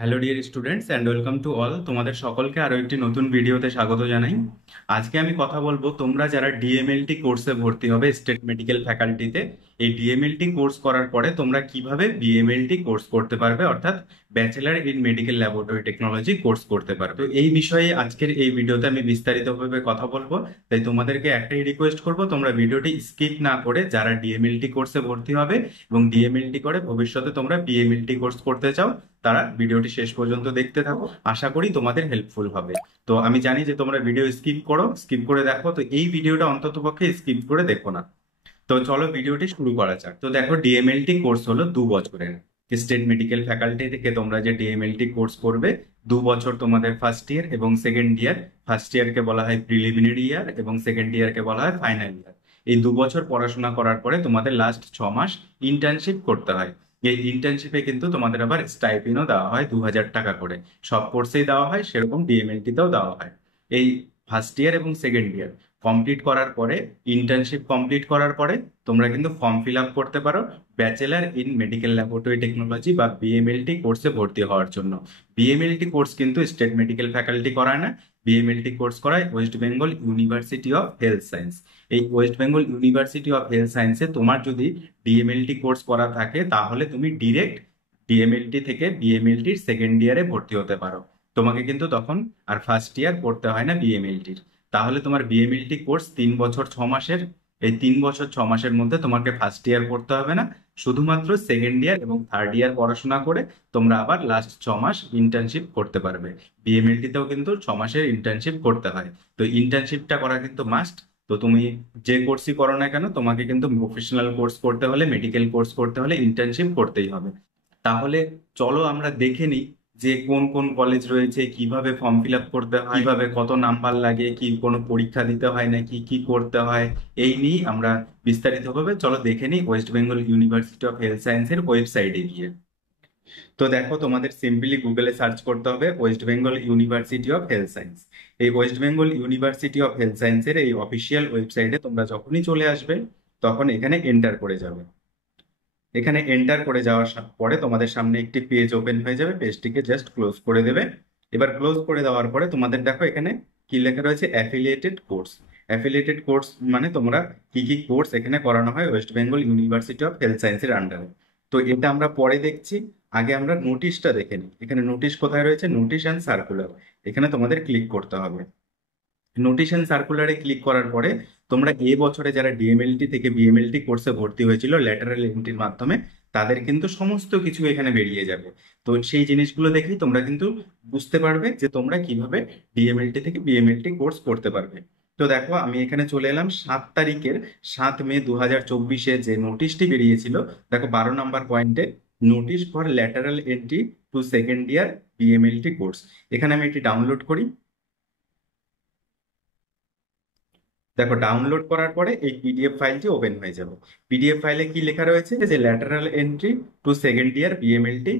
Hello dear students and welcome to all, তোমাদের সকলকে আরো একটি নতুন ভিডিওতে স্বাগত জানাই। আজকে আমি কথা বলবো তোমরা যারা ডিএমএলটি কোর্সে ভর্তি হবে স্টেট মেডিকেল ফ্যাকাল্টিতে। এই ডিএমএলটি কোর্স করার পরে তোমরা কিভাবে বিএমএলটি কোর্স করতে পারবে, অর্থাৎ bachelor in medical laboratory technology course করতে পারবে। তো এই বিষয়ে আজকের এই ভিডিওতে আমি বিস্তারিতভাবে কথা বলবো। তাই তোমাদেরকে একটাই রিকোয়েস্ট করব, তোমরা ভিডিওটি স্কিপ না করে যারা ডিএমএলটি কোর্সে ভর্তি হবে এবং ডিএমএলটি করে ভবিষ্যতে তোমরা বিএমএলটি কোর্স করতে চাও, তারা ভিডিওটি শেষ পর্যন্ত দেখতে থাকো। আশা করি তোমাদের হেল্পফুল হবে। তো আমি জানি যে তোমরা ভিডিও স্কিপ করো, স্কিপ করে দেখো, তো এই ভিডিওটা অন্ততপক্ষে স্কিপ করে দেখো না। তো চলো ভিডিওটি শুরু করা যাক। তো দেখো, ডিএমএলটি কোর্স হলো 2 বছরের। স্টেট মেডিকেল ফ্যাকাল্টি থেকে তোমরা যে ডিএমএলটি কোর্স করবে, 2 বছর তোমাদের ফার্স্ট ইয়ার এবং সেকেন্ড ইয়ার। ফার্স্ট ইয়ারকে বলা হয় প্রিলিমিনারি ইয়ার এবং সেকেন্ড ইয়ারকে বলা হয় ফাইনাল ইয়ার। এই 2 বছর পড়াশোনা করার পরে তোমাদের লাস্ট 6 মাস ইন্টার্নশিপ করতে হয়। এই ইন্টার্নশিপে কিন্তু তোমাদের আবার স্টাইপেন্ডও দেওয়া হয় 2,000 টাকা করে। সব কোর্সেই দেওয়া হয়, সেরকম ডিএমএলটিতেও দেওয়া হয়। এই ফার্স্ট ইয়ার এবং সেকেন্ড ইয়ার কমপ্লিট করার পরে, ইন্টার্নশিপ কমপ্লিট করার পরে তোমরা কিন্তু ফর্ম ফিল আপ করতে পারো bachelor in medical laboratory technology বা বিএমএলটি কোর্সে ভর্তি হওয়ার জন্য। বিএমএলটি কোর্স কিন্তু স্টেট মেডিকেল ফ্যাকাল্টি করায় না, বিএমএলটি কোর্স করায় West Bengal University of Health Science. এই West Bengal University of Health সায়েন্সে তোমার যদি ডিএমএলটি কোর্স করা থাকে, তাহলে তুমি ডিরেক্ট ডিএমএলটি থেকে বিএমএলটির সেকেন্ড ইয়ারে ভর্তি হতে পারো। তোমাকে কিন্তু তখন আর ফার্স্ট ইয়ার পড়তে হয় না বিএমএলটির। তাহলে তোমার বিএমএলটি কোর্স 3 বছর 6 মাসের। এই 3 বছর 6 মাসের মধ্যে তোমাকে ফার্স্ট ইয়ার পড়তে হবে না, শুধুমাত্র সেকেন্ড ইয়ার এবং থার্ড ইয়ার পড়াশোনা করে তোমরা আবার লাস্ট 6 মাস ইন্টার্নশিপ করতে পারবে। বিএমএলটিতেও কিন্তু 6 মাসের ইন্টার্নশিপ করতে হয়। তো ইন্টার্নশিপটা করা কিন্তু মাস্ট। তো তুমি যে কোর্সই করো না কেন, তোমাকে কিন্তু প্রফেশনাল কোর্স করতে হলে, মেডিকেল কোর্স করতে হলে ইন্টার্নশিপ করতেই হবে। তাহলে চলো আমরা দেখে নিই যে কোন কোন কলেজ রয়েছে, কিভাবে ফর্ম ফিল আপ করতে হয়, কিভাবে কত নাম্বার লাগে, কি কোনো পরীক্ষা দিতে হয় নাকি, কি করতে হয়। এই নিয়ে আমরা বিস্তারিতভাবে চলো দেখে নিই West Bengal University of Health সায়েন্সের ওয়েবসাইটে গিয়ে। তো দেখো, তোমাদের সিম্পলি গুগলে সার্চ করতে হবে West Bengal University of Health Science. এই West Bengal University of Health সায়েন্সের এই অফিসিয়াল ওয়েবসাইটে তোমরা যখনই চলে আসবে, তখন এখানে এন্টার করে যাবে। এখানে এন্টার করে যাওয়ার পরে তোমাদের সামনে একটি পেজ ওপেন হয়ে যাবে, পেজটিকে জাস্ট ক্লোজ করে দেবে। এবার ক্লোজ করে দেওয়ার পরে তোমাদের দেখো এখানে কি লেখা রয়েছে, অ্যাফিলিয়েটেড কোর্স। অ্যাফিলিয়েটেড কোর্স মানে তোমরা কি কি কোর্স এখানে করানো হয় West Bengal University of Health সায়েন্সের আন্ডারে। তো এটা আমরা পরে দেখছি, আগে আমরা নোটিশটা দেখে নিই। এখানে নোটিশ কোথায় রয়েছে, নোটিশ অ্যান্ড সার্কুলার, এখানে তোমাদের ক্লিক করতে হবে। নোটিশ অ্যান্ড সার্কুলারে ক্লিক করার পরে তোমরা এই বছরে যারা ডিএমএলটি থেকে বিএমএলটি কোর্সে ভর্তি হয়েছিল ল্যাটারাল এন্ট্রির মাধ্যমে, তাদের কিন্তু সমস্ত কিছু এখানে বেরিয়ে যাবে। তো সেই জিনিসগুলো দেখেই তোমরা কিন্তু বুঝতে পারবে যে তোমরা কিভাবে ডিএমএলটি থেকে বিএমএলটি কোর্স করতে পারবে। তো দেখো, আমি এখানে চলে এলাম 7 তারিখের, 7 মে 2024 যে নোটিশটি বেরিয়েছিল। দেখো 12 নম্বর পয়েন্টে, notice for lateral entry two second year BMLT course. এখানে আমি এটি ডাউনলোড করি। দেখো, ডাউনলোড করার পরে এই পিডিএফ ফাইলটি ওপেন হয়ে যাবে। পিডিএফ ফাইলে কি লেখা রয়েছে, যে lateral entry two second year BMLT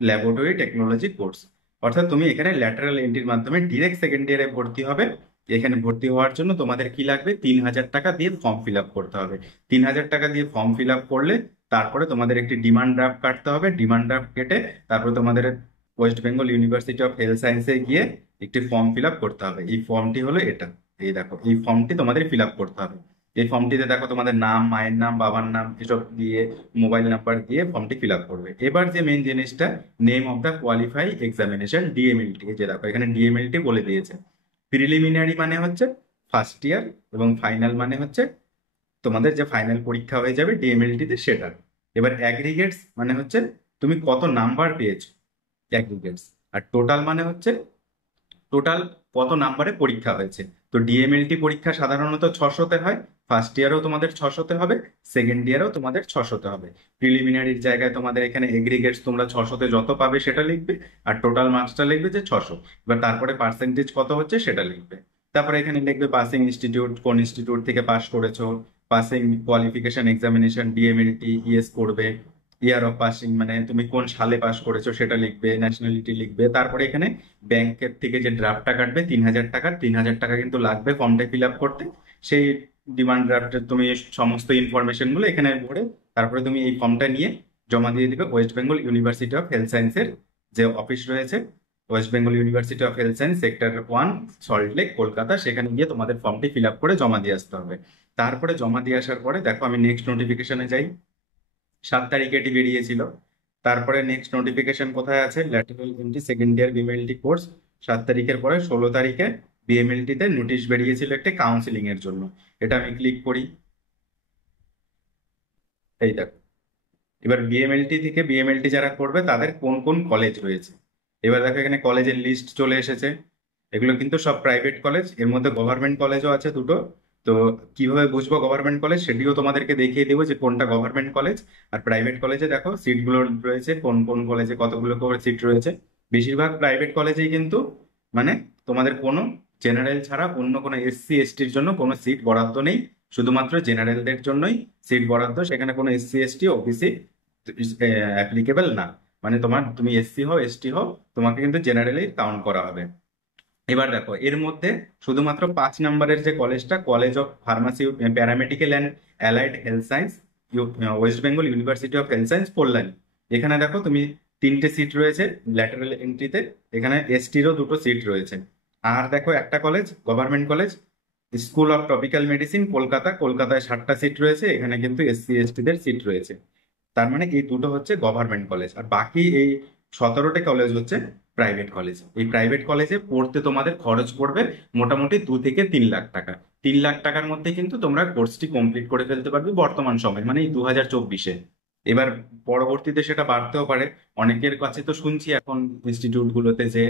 laboratory technology course. অর্থাৎ তুমি এখানে ল্যাটারাল এন্ট্রির মাধ্যমে ডিরেক্ট সেকেন্ড ইয়ারে ভর্তি হবে। এখানে ভর্তি হওয়ার জন্য তোমাদের কি লাগবে, 3,000 টাকা দিয়ে ফর্ম ফিল আপ করতে হবে। 3,000 টাকা দিয়ে ফর্ম ফিল আপ করলে তারপরে তোমাদের একটি ডিমান্ড ড্রাফট কাটতে হবে। ডিমান্ড ড্রাফট কেটে তারপরে তোমাদের West Bengal University of Health সায়েন্সে গিয়ে একটি ফর্ম ফিল আপ করতে হবে। এই ফর্মটি হলো এটা। এই দেখো, এই ফর্মটি তোমাদের ফিল আপ করতে হবে। এই ফর্মটিতে দেখো তোমাদের নাম, মায়ের নাম, বাবার নাম এসব দিয়ে, মোবাইল নাম্বার দিয়ে ফর্মটি ফিল আপ করবে। এবার যে মেন জিনিসটা, name of the qualify examination DMLT, যে দেখো এখানে ডিএমএলটি বলে দিয়েছে। প্রিলিমিনারি মানে হচ্ছে ফার্স্ট ইয়ার এবং ফাইনাল মানে হচ্ছে তোমাদের যে ফাইনাল পরীক্ষা হয়ে যাবে ডিএমএলটিতে সেটা। এবার অ্যাগ্রিগেটস মানে হচ্ছে তুমি কত নাম্বার পেয়েছো, অ্যাগ্রিগেটস। আর টোটাল মানে হচ্ছে টোটাল কত নাম্বারে পরীক্ষা হয়েছে। তো ডিএমএলটি পরীক্ষা সাধারণত 600-তে হয়। ফার্স্ট ইয়ারও তোমাদের 600-তে হবে, সেকেন্ড ইয়ারও তোমাদের 600-তে হবে। প্রিলিমিনারির জায়গায় তোমাদের এখানে এগ্রিগেটস তোমরা 600-তে যত পাবে সেটা লিখবে, আর টোটাল মার্কসটা লিখবে যে 600। এবার তারপরে পার্সেন্টেজ কত হচ্ছে সেটা লিখবে। তারপরে এখানে লিখবে পাসিং ইনস্টিটিউট, কোন ইনস্টিটিউট থেকে পাস করেছো, পাসিং কোয়ালিফিকেশন এক্সামিনেশন ডিএমএলটি ইএস করবে, ইয়ার অফ পাসিং মানে তুমি কোন সালে পাস করেছো সেটা লিখবে, ন্যাশনালিটি লিখবে। তারপরে এখানে ব্যাংকের থেকে যে ড্রাফটটা কাটবে 3,000 টাকা, 3,000 টাকা কিন্তু লাগবে ফর্মটা ফিল আপ করতে। সেই ডিমান্ড ড্রাফটের তুমি সমস্ত ইনফরমেশন গুলো এখানে ভরে তারপরে তুমি এই ফর্মটা নিয়ে জমা দিয়ে দিবে West Bengal University of Health সায়েন্সের যে অফিস রয়েছে, West Bengal University of Health science sector 1, salt lake, Kolkata, সেখানে গিয়ে তোমাদের ফর্মটি ফিল আপ করে জমা দিয়ে আসতে হবে। তারপরে জমা দিয়ে আসার পরে দেখো আমি নেক্সট নোটিফিকেশনে যাই। 7 তারিখে এটি বেরিয়েছিল। তারপরে নেক্সট নোটিফিকেশন কোথায় আছে, lateral entry second year BMLT course. 7 তারিখের পরে 16 তারিখে বিএমএলটি তে নোটিশ বেরিয়েছিল একটি কাউন্সিলিং এর জন্য। এটা আমি ক্লিক করি, এই দেখো। এবার বিএমএলটি থেকে বিএমএলটি যারা করবে তাদের কোন কোন কলেজ রয়েছে, এবার দেখো এখানে কলেজের লিস্ট চলে এসেছে। এগুলো কিন্তু সব প্রাইভেট কলেজ, এর মধ্যে গভর্নমেন্ট কলেজও আছে দুটো। তো কিভাবে বুঝবো গভর্নমেন্ট কলেজ সেটিও তোমাদেরকে দেখিয়ে দেবো যে কোনটা গভর্নমেন্ট কলেজ। আর প্রাইভেট কলেজে দেখো সিটগুলো রয়েছে, কোন কোন কলেজে কতগুলো করে সিট রয়েছে। বেশিরভাগ প্রাইভেট কলেজেই কিন্তু মানে তোমাদের কোনো জেনারেল ছাড়া অন্য কোনো এসসি এসটির জন্য কোনো সিট বরাদ্দ নেই, শুধুমাত্র জেনারেলদের জন্যই সিট বরাদ্দ। সেখানে কোনো এসসি এসটি ওবিসি অ্যাপ্লিকেবল না। মানে তুমি এসসি হও এসটি হও, তোমাকে কিন্তু জেনারেলি কাউন্ট করা হবে। এবার দেখো এর মধ্যে শুধুমাত্র 5 নম্বরের যে কলেজটা, college of pharmacy paramedical and allied health science, West Bengal University of Health science Kalyani, এখানে দেখো তুমি 3টে সিট রয়েছে ল্যাটারাল এন্ট্রিতে। এখানে এসটিরও 2টো সিট রয়েছে। আর দেখো একটা college government college, school of tropical medicine Kolkata, কলকাতায় 7টা সিট রয়েছে, এখানে কিন্তু এসসি এসটিদের সিট রয়েছে। তার মানে এই দুটো হচ্ছে গভর্নমেন্ট কলেজ, আর বাকি এই 17টা কলেজ হচ্ছে প্রাইভেট কলেজ। এই প্রাইভেট কলেজে পড়তে তোমাদের খরচ পড়বে মোটামুটি 2 থেকে 3 লাখ টাকা। 3 লাখ টাকার মধ্যে কিন্তু তোমরা কোর্সটি কমপ্লিট করে ফেলতে পারবে বর্তমান সময়, মানে এই 2024-এ। এবার পরবর্তীতে সেটা বাড়তেও পারে। অনেকের কাছে তো শুনছি এখন ইনস্টিটিউট গুলোতে যে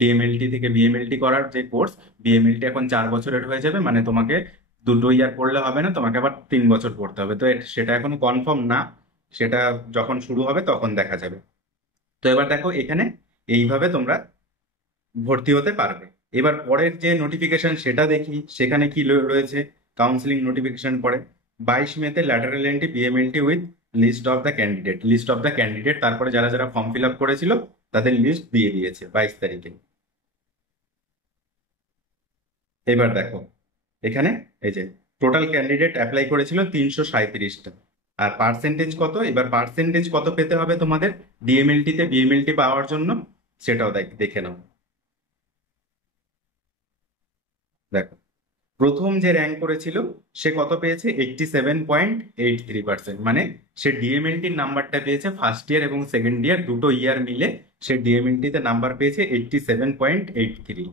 ডিএমএলটি থেকে বিএমএলটি করার যে কোর্স, বিএমএলটি এখন 4 বছরের হয়ে যাবে, মানে তোমাকে 2 ইয়ার পড়লে হবে না, তোমাকে আবার 3 বছর পড়তে হবে। তো সেটা এখনো কনফার্ম না, সেটা যখন শুরু হবে তখন দেখা যাবে। তো এবার দেখো এখানে এইভাবে তোমরা ভর্তি হতে পারবে। এবার পরের যে নোটিফিকেশন সেটা দেখি, সেখানে কি রয়েছে। কাউন্সিলিং নোটিফিকেশন পরে 22 মেতে lateral entry BMLT with list of the candidate, list of the candidate, তারপরে যারা যারা ফর্ম ফিল আপ করেছিল তাদের লিস্ট দিয়ে দিয়েছে 22 তারিখে। এবার দেখো এখানে এই যে টোটাল ক্যান্ডিডেট অ্যাপ্লাই করেছিল 337টা। আর পার্সেন্টেজ কত, এবার পার্সেন্টেজ কত পেতে হবে তোমাদের ডিএমএলটি তে বিএমএলটি পাওয়ার জন্য, সেটাও দেখে নাও। দেখো প্রথম যে র্যাঙ্ক করেছিল সে কত পেয়েছে, 87.83%। মানে সে ডিএমএলটির নাম্বারটা পেয়েছে ফার্স্ট ইয়ার এবং সেকেন্ড ইয়ার দুটো ইয়ার মিলে, সে ডিএমএলটি তে নাম্বার পেয়েছে 87.83।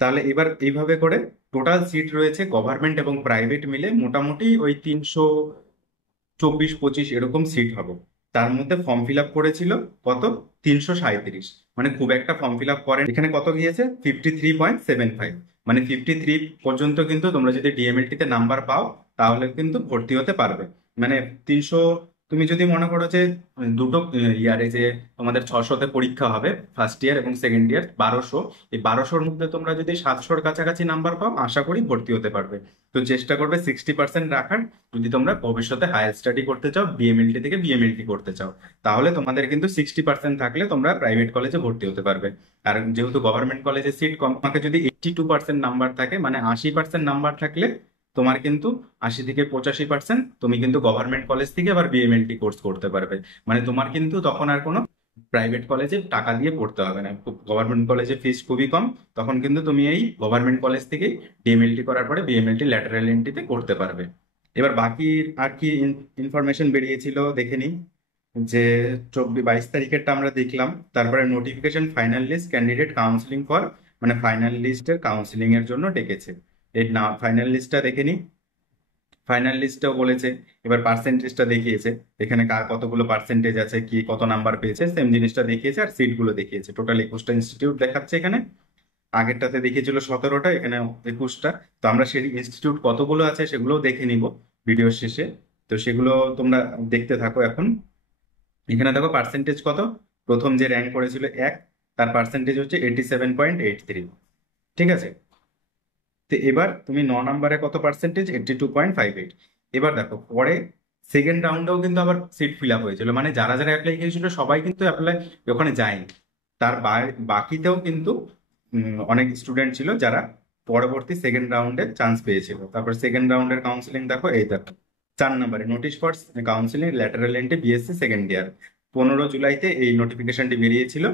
তাহলে এবার এইভাবে করে টোটাল সিট রয়েছে গভর্নমেন্ট এবং প্রাইভেট মিলে মোটামুটি ওই 324-25 এরকম সিট হবে। তার মধ্যে ফর্ম ফিল আপ করেছিল কত, 337। মানে খুব একটা ফর্ম ফিল আপ করেন, এখানে কত গিয়েছে 53.75। মানে 53 পর্যন্ত কিন্তু তোমরা যদি ডিএমএলটি তে নাম্বার পাও তাহলে কিন্তু ভর্তি হতে পারবে। মানে 300, তুমি যদি মনে করো যে দুটো ইয়ারে যে তোমাদের 600-তে পরীক্ষা হবে ফার্স্ট ইয়ার এবং সেকেন্ড ইয়ার 1200, এই 1200-র মধ্যে তোমরা যদি 700-র কাছাকাছি নাম্বার পাও আশা করি ভর্তি হতে পারবে। তো চেষ্টা করবে 60% রাখার, যদি তোমরা ভবিষ্যতে হায়ার স্টাডি করতে চাও, বিএমএলটি থেকে বিএমএলটি করতে চাও, তাহলে তোমাদের কিন্তু 60% থাকলে তোমরা প্রাইভেট কলেজে ভর্তি হতে পারবে। আর যেহেতু গভর্নমেন্ট কলেজে সিট কম, তোমাকে যদি 82% নাম্বার থাকে, মানে 80% নাম্বার থাকলে তোমার কিন্তু 80 থেকে 85% তুমি কিন্তু গভর্নমেন্ট কলেজ থেকে আবার বিএমএলটি কোর্স করতে পারবে। মানে তোমার কিন্তু তখন আর কোনো প্রাইভেট কলেজে টাকা দিয়ে পড়তে হবে না। গভর্নমেন্ট কলেজে ফিস খুবই কম, তখন কিন্তু তুমি এই গভর্নমেন্ট কলেজ থেকেই ডিএমএলটি করার পরে বিএমএলটি ল্যাটারাল এন্ট্রিতে করতে পারবে। এবার বাকি আর কি ইনফরমেশন বেরিয়েছিল দেখে নিই। যে 22 তারিখেরটা আমরা দেখলাম। তারপরে notification final list candidate counselling for, মানে ফাইনাল লিস্টের কাউন্সিলিং এর জন্য ডেকেছে। এই না ফাইনাল লিস্টটা দেখে নিই। ফাইনাল লিস্টটাও বলেছে, এবার পার্সেন্টেজটা দেখিয়েছে, এখানে কার কতগুলো পার্সেন্টেজ আছে, কি কত নাম্বার পেয়েছে, সেম জিনিসটা দেখিয়েছে। আর সিট গুলো দেখিয়েছে, টোটাল 21টা ইনস্টিটিউট দেখাচ্ছে এখানে। আগেরটাতে দেখিয়েছিল 17টা, এখানে 21টা। তো আমরা সেই ইনস্টিটিউট কতগুলো আছে সেগুলো দেখে নিব ভিডিওর শেষে। তো সেগুলো তোমরা দেখতে থাকো এখন। এখানে দেখো পার্সেন্টেজ কত, প্রথম যে র্যাঙ্ক করেছিল 1, তার পার্সেন্টেজ হচ্ছে 87.83। ঠিক আছে। তো এবার তুমি 9 নম্বরে কত পার্সেন্টেজ, 82.58। এবার দেখো পরে সেকেন্ড রাউন্ডেও কিন্তু আবার সিট ফিল আপ হয়েছিল, মানে যারা যারা অ্যাপ্লাই করেছিল সবাই কিন্তু অ্যাপ্লাই ওখানে যায়নি। তার বাকিতেও কিন্তু অনেক স্টুডেন্ট ছিল যারা পরবর্তী সেকেন্ড রাউন্ডে চান্স পেয়েছিল। তারপর সেকেন্ড রাউন্ডের কাউন্সিলিং দেখো, এই দেখো 4 নম্বরে notice for counselling lateral entry BSc second year. 15 জুলাইতে এই নোটিফিকেশনটি বেরিয়েছিল।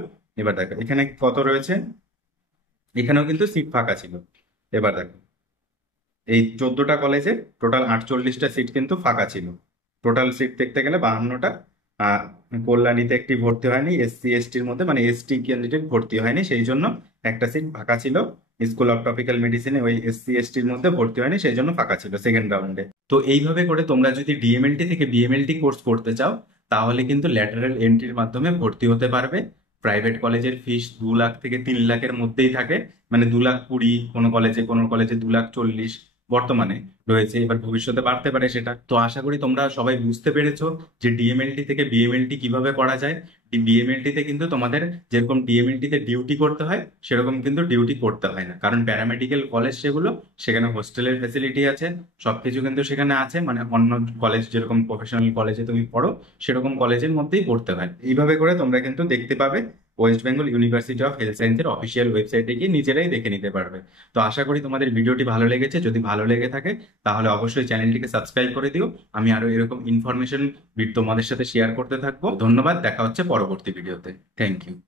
এবার দেখো এখানে কত রয়েছে, এখানেও কিন্তু সিট ফাঁকা ছিল। এবার দেখো এই 14টা কলেজে টোটাল 48টা সিট কিন্তু ফাঁকা ছিল। টোটাল সিট দেখতে গেলে 52টা। আহ কল্যাণীতে একটি ভর্তি হয়নি, এসসি এসটির মধ্যে মানে এসটি ক্যান্ডিডেট ভর্তি হয়নি, সেই জন্য একটা সিট ফাঁকা ছিল। স্কুল অফ ট্রপিক্যাল মেডিসিনে ওই এসসি এসটির মধ্যে ভর্তি হয়নি, সেই জন্য ফাঁকা ছিল সেকেন্ড রাউন্ডে। তো এইভাবে করে তোমরা যদি ডিএমএলটি থেকে বিএমএলটি কোর্স করতে চাও, তাহলে কিন্তু ল্যাটারাল এন্ট্রির মাধ্যমে ভর্তি হতে পারবে। প্রাইভেট কলেজের ফিস 2 লাখ থেকে 3 লাখের মধ্যেই থাকে, মানে 2,20,000 কোনো কলেজে 2,40,000 বর্তমানে রয়েছে। এবার ভবিষ্যতে বাড়তে পারে সেটা। তো আশা করি তোমরা সবাই বুঝতে পেরেছো যে ডিএমএলটি থেকে বিএমএলটি কিভাবে করা যায়। বিএমএলটি তে কিন্তু তোমাদের যেরকম ডিএমএলটি তে ডিউটি করতে হয়, সেরকম কিন্তু ডিউটি করতে হয় না, কারণ প্যারামেডিক্যাল কলেজ সেগুলো, সেখানে হোস্টেলের ফেসিলিটি আছে, সবকিছু কিন্তু সেখানে আছে। মানে অন্য কলেজ যেরকম প্রফেশনাল কলেজে তুমি পড়ো, সেরকম কলেজের মধ্যেই পড়তে হয়। এইভাবে করে তোমরা কিন্তু দেখতে পাবে, West Bengal University of Health সায়েন্সের অফিসিয়াল ওয়েবসাইটে গিয়ে নিজেরাই দেখে নিতে পারবে। তো আশা করি তোমাদের ভিডিওটি ভালো লেগেছে। যদি ভালো লেগে থাকে তাহলে অবশ্যই চ্যানেলটিকে সাবস্ক্রাইব করে দিও। আমি আরো এরকম ইনফরমেশন তোমাদের সাথে শেয়ার করতে থাকবো। ধন্যবাদ, দেখা হচ্ছে পরবর্তী ভিডিওতে। Thank you.